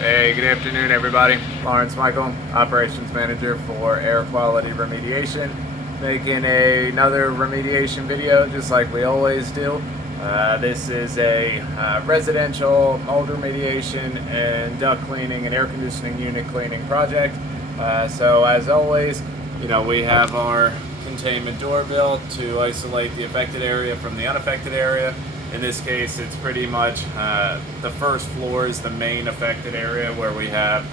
Hey, good afternoon, everybody. Lawrence Michael, Operations Manager for Air Quality Remediation, making another remediation video just like we always do. This is a residential mold remediation and duct cleaning and air conditioning unit cleaning project. So as always, we have our containment door built to isolate the affected area from the unaffected area. In this case, it's pretty much the first floor is the main affected area where we have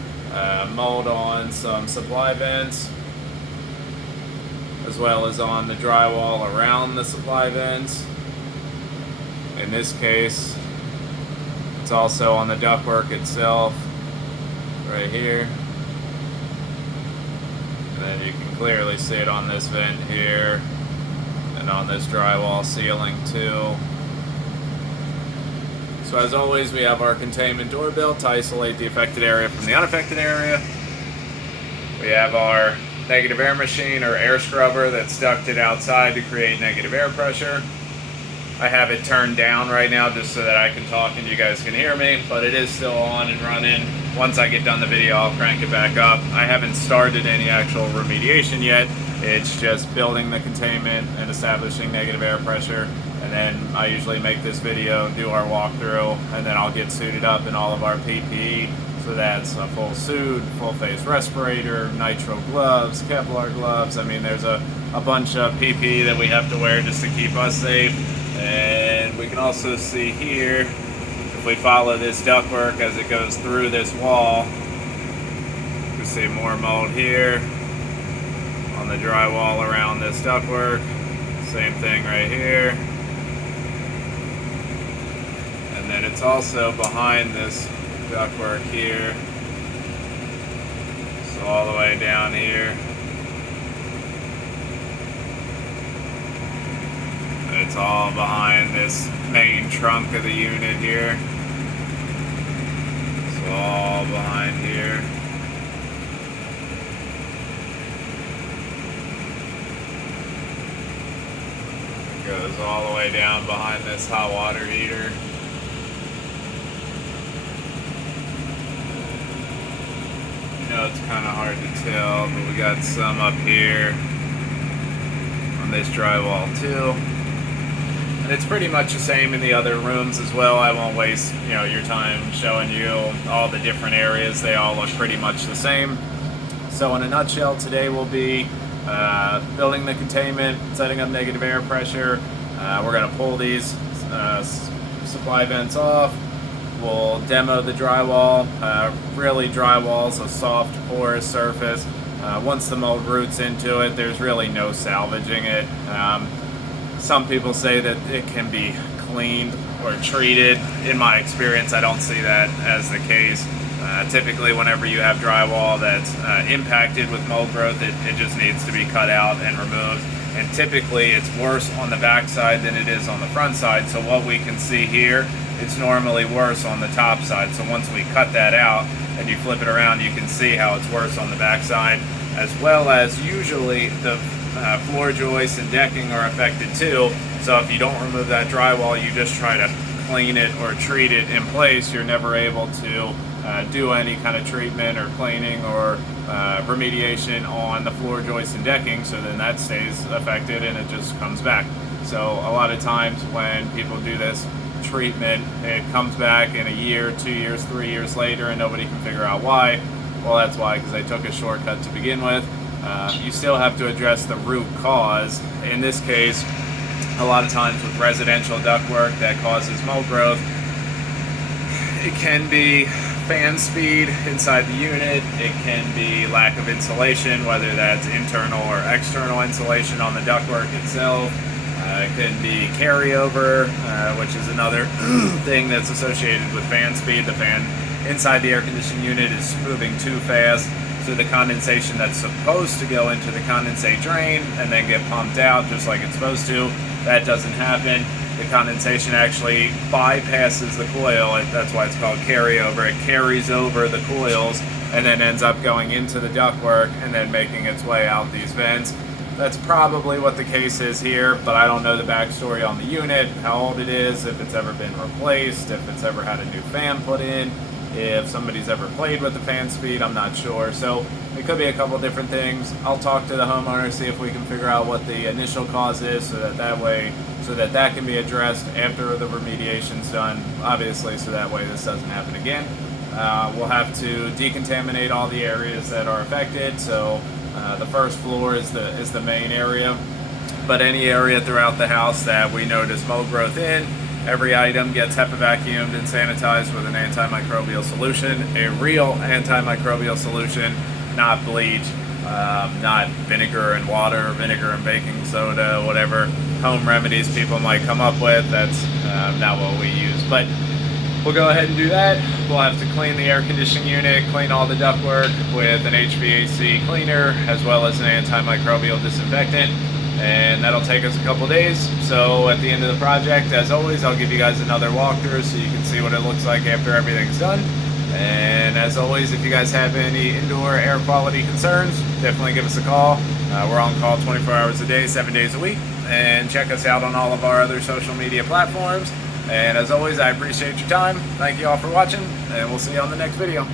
mold on some supply vents, as well as on the drywall around the supply vents. In this case, it's also on the ductwork itself, right here. And then you can clearly see it on this vent here, and on this drywall ceiling too. So as always, we have our containment door built to isolate the affected area from the unaffected area. We have our negative air machine or air scrubber that's ducted outside to create negative air pressure. I have it turned down right now just so that I can talk and you guys can hear me, but it is still on and running. Once I get done the video, I'll crank it back up. I haven't started any actual remediation yet. It's just building the containment and establishing negative air pressure. And then I usually make this video, do our walkthrough, and then I'll get suited up in all of our PPE. So that's a full suit, full face respirator, nitro gloves, Kevlar gloves. I mean, there's a bunch of PPE that we have to wear just to keep us safe. And we can also see here, if we follow this ductwork as it goes through this wall, we see more mold here on the drywall around this ductwork. Same thing right here. And then it's also behind this ductwork here. So all the way down here. It's all behind this main trunk of the unit here. So all behind here. It goes all the way down behind this hot water heater. It's kind of hard to tell, but we got some up here on this drywall too. And it's pretty much the same in the other rooms as well. I won't waste your time showing you all the different areas. They all look pretty much the same. So in a nutshell, today we'll be building the containment, setting up negative air pressure. We're going to pull these supply vents off. We'll demo the drywall. Really, drywall's a soft, porous surface. Once the mold roots into it, there's really no salvaging it. Some people say that it can be cleaned or treated. In my experience, I don't see that as the case. Typically, whenever you have drywall that's impacted with mold growth, it just needs to be cut out and removed. And typically, it's worse on the back side than it is on the front side. So what we can see here, it's normally worse on the top side. So once we cut that out and you flip it around, you can see how it's worse on the back side, as well as usually the floor joists and decking are affected too. So if you don't remove that drywall, you just try to clean it or treat it in place, you're never able to do any kind of treatment or cleaning or remediation on the floor joists and decking, so then that stays affected and it just comes back. So a lot of times when people do this treatment, it comes back in a year, 2 years, 3 years later, and nobody can figure out why. Well, that's why, because they took a shortcut to begin with. You still have to address the root cause. In this case, a lot of times with residential ductwork that causes mold growth, it can be fan speed inside the unit, it can be lack of insulation, whether that's internal or external insulation on the ductwork itself. It can be carryover, which is another thing that's associated with fan speed. The fan inside the air conditioning unit is moving too fast, so the condensation that's supposed to go into the condensate drain and then get pumped out just like it's supposed to, that doesn't happen. The condensation actually bypasses the coil. That's why it's called carryover. It carries over the coils and then ends up going into the ductwork and then making its way out these vents. That's probably what the case is here, but I don't know the backstory on the unit, how old it is, if it's ever been replaced, if it's ever had a new fan put in. if somebody's ever played with the fan speed, I'm not sure. So it could be a couple different things. I'll talk to the homeowner, see if we can figure out what the initial cause is, so that can be addressed after the remediation's done, obviously, so that way this doesn't happen again. We'll have to decontaminate all the areas that are affected. So the first floor is the main area, but any area throughout the house that we notice mold growth in, every item gets HEPA vacuumed and sanitized with an antimicrobial solution, a real antimicrobial solution, not bleach, not vinegar and water, vinegar and baking soda, whatever home remedies people might come up with. That's not what we use, but we'll go ahead and do that. We'll have to clean the air conditioning unit, clean all the ductwork with an HVAC cleaner, as well as an antimicrobial disinfectant, and that'll take us a couple days. So at the end of the project, as always, I'll give you guys another walkthrough so you can see what it looks like after everything's done. And as always, if you guys have any indoor air quality concerns, definitely give us a call. We're on call 24 hours a day, 7 days a week, and check us out on all of our other social media platforms. And as always, I appreciate your time. Thank you all for watching, and we'll see you on the next video.